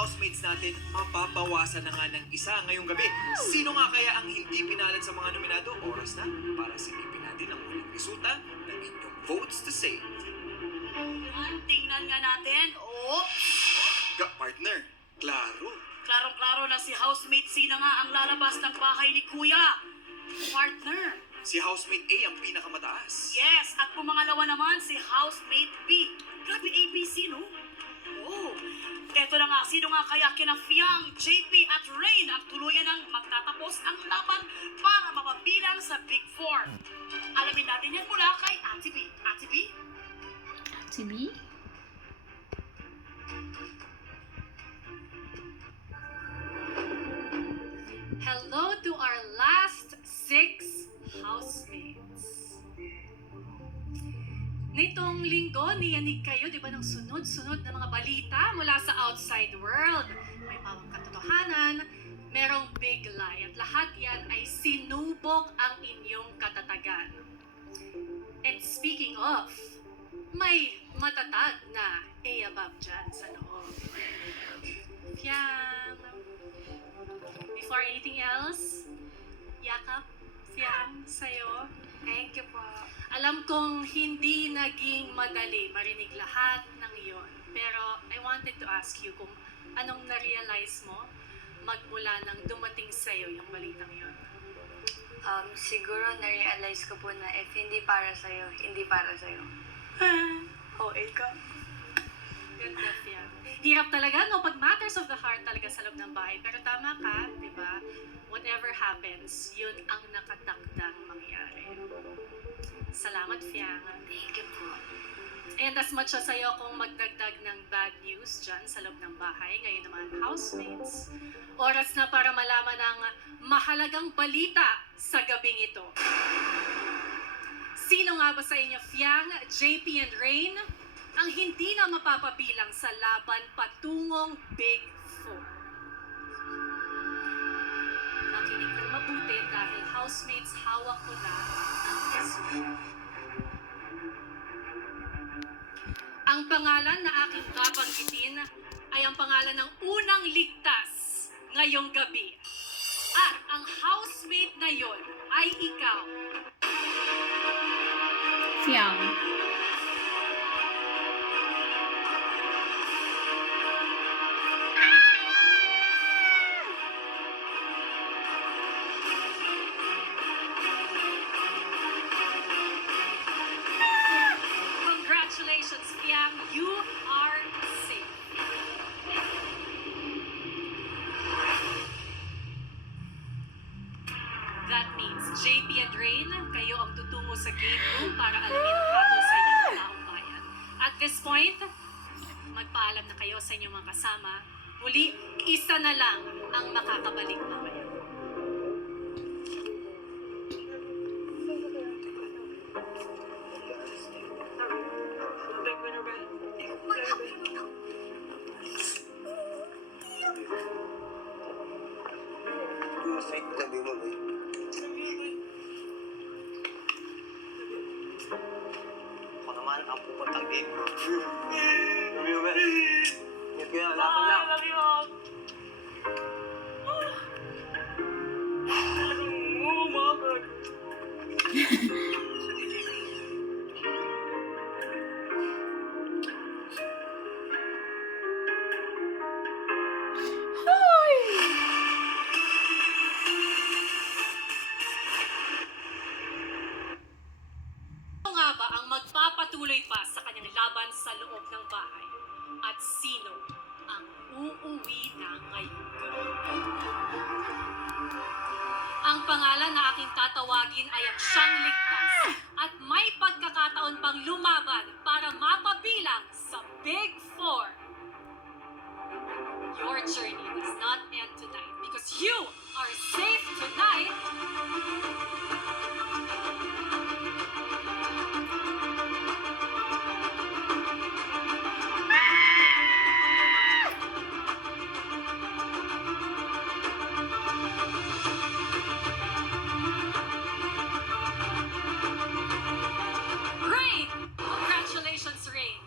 housemates natin, mapapawasan na nga ng isa ngayong gabi. Sino nga kaya ang hindi pinalad sa mga nominado? Oras na para silipin natin ang huling resulta ng inyong votes to save. Tingnan nga natin. Partner, klaro. Klarong-klaro na si housemate C na nga ang lalabas ng bahay ni Kuya. Partner. Si housemate A ang pinakamataas. Yes, at pumangalawa naman si housemate B. Grabe ABC, no? Eto na nga, sino nga kaya kina Fiang, JP at Rain ang tuluyan ng magtatapos ang laban para mapabilang sa Big Four? Alamin natin yan mula kay Ate B. Ate B? Ate B? Hello to our last 6 housemates. Nitong linggo, niyanig kayo, di ba, ng sunod-sunod na mga balita mula sa outside world. May pawang katotohanan, merong big lie, at lahat yan ay sinubok ang inyong katatagan. And speaking of, may matatag na A-above dyan sa loob. Fiam! Before anything else, yakap, Fiam, sa'yo. Thank you po. Alam kong hindi naging madali marinig lahat ng iyon. Pero I wanted to ask you kung anong na-realize mo magmula nang dumating sa'yo yung balitang yun. Siguro na-realize ko po na if hindi para sa'yo, hindi para sa'yo. OA ka. Ganda, Fiam. Hirap talaga, no? Pag matters of the heart talaga sa loob ng bahay. Pero tama ka, di ba? Whatever happens, yun ang nakatakdang mangyari. Salamat, Fiang. Thank you po. And as much as sa'yo kung magdagdag ng bad news dyan sa loob ng bahay, ngayon naman, housemates, oras na para malaman ang mahalagang balita sa gabing ito. Sino nga ba sa inyo, Fiang, JP and Rain, ang hindi na mapapabilang sa laban patungong Big Four? Nakinig ng mabuti dahil housemates, hawak ko na ang resulta. Ang pangalan na aking babanggitin ay ang pangalan ng unang ligtas ngayong gabi. At ang housemate na yon ay ikaw. Fiang. Congratulations, Fiang. You are safe. That means JP and Rain, kayo ang tutungo sa game room para alamin ang hatol sa inyong taong bayan. At this point, magpaalam na kayo sa inyong mga kasama. Muli, isa na lang ang makakabalik mamaya. Sweet sabi mo, boy. Ako naman ang pupuntang game. Sabi mo, boy. Ingat ko yan, laban lang. Love you all. Ano nga ba ang magpapatuloy pa sa kanyang laban sa loob ng bahay? At sino ang uuwi na ngayong gabi? Ang pangalan na aking tatawagin ay ang siyang ligtas at may pagkakataon pang lumaban para mapabilang sa Big Four. Your journey does not end tonight because you are safe tonight. Rain! Congratulations, Rain.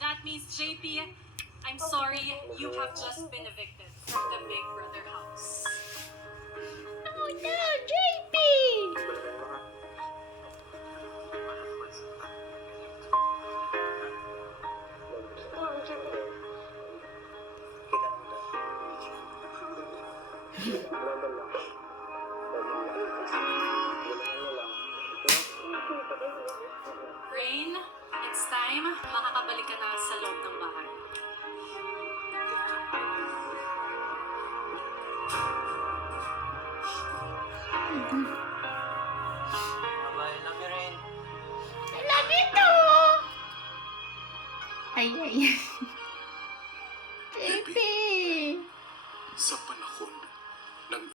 That means JP I'm sorry, you have just been evicted from the Big Brother house. Oh no, JP! Kita lang to. Laban lang. Rain, it's time. Makakabalik ka na sa loob ng bahay. Bye-bye. Love you, Rain. I love you too! Ay, ay.